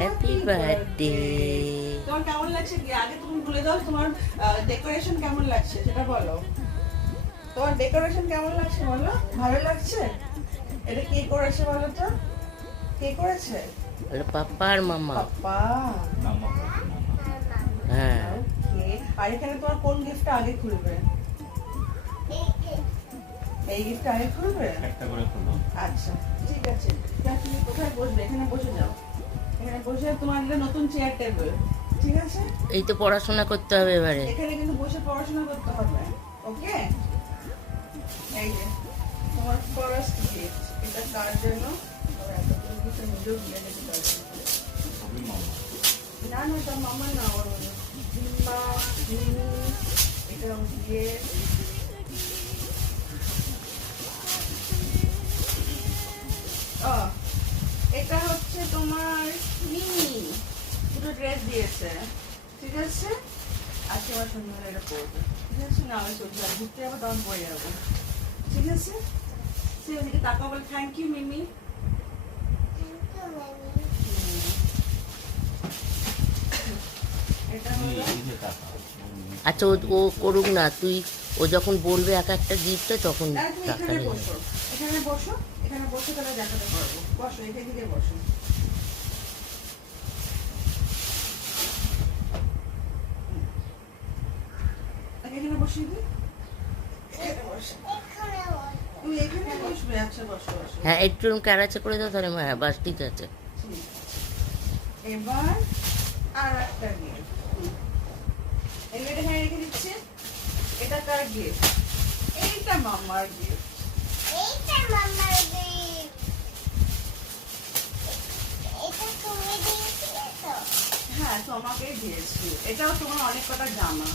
Happy birthday. তোমার কেমন লাগছে? আগে তুমি বলে দাও তোমার ডেকোরেশন কেমন লাগছে সেটা বলো। তোমার ডেকোরেশন কেমন লাগছে বলো? ভালো লাগছে? এটা কে করেছে বলো তো? কে করেছে? পাপ্পা আর মামা। পাপ্পা। হ্যাঁ, ওকে। আর এখানে তোমার কোন গিফটটা আগে খুলবে? এই গিফটটা আগে খুলবে? একটা করে খুলো। আচ্ছা ঠিক আছে। তা তুমি কোথায় বসবে? এখানে বসে যাও। এখানে বসে তোমার একটা নতুন চেয়ার টেবিল, ঠিক আছে? এই তো পড়াশোনা করতে হবে এবারে। এখানে কিন্তু বসে পড়াশোনা করতে হবে, ওকে? এই যে তোমার ফার্স্ট গিফট, এটা কার জন্য? ওর এতগুলো কিছু নিজেও দিয়ে দিতে পারবে সবই মামা। না। না তোর মামা না, ওর জিম্মা মিনি, এটা দিয়ে এটা হচ্ছে তোমার মিনি, দুটো ড্রেস দিয়েছে, ঠিক আছে? আজকে আমার সন্ধ্যাবেলা এটা পরবে, ঠিক আছে? না আমি চলছে আর ঘুরতে যাবো, তখন পরে যাবো, ঠিক আছে? সে ওদিকে তাকাও, বলে থ্যাংক ইউ মিমি। এটা তুমি হলো এদিকে তাকাও। আচ্ছা, ও করুক না, তুই ও যখন বলবে এক একটা গিফটে তখন তাহলে তুমি এখানে তাকালে বসো, এখানে বসো, এখানে বসে তাহলে দেখাতে পারবো। বসো, এখান থেকে বসো। এখানে বসিয়ে দিই, এখানে বসো। তুমি এখানে বসবে? আচ্ছা বসো বসো। হ্যাঁ, একটু ক্যারাচে করে দাও তাহলে। হ্যাঁ, বাস ঠিক আছে। ঠিক আছে। এবার আর একটা গিফট, এগুলো এখানে রেখে দিচ্ছি। এটা কার গিফট? এইটা মামার গিফট। হ্যাঁ তোমাকেই দিয়েছি। এটাও তোমার অনেক কটা জামা।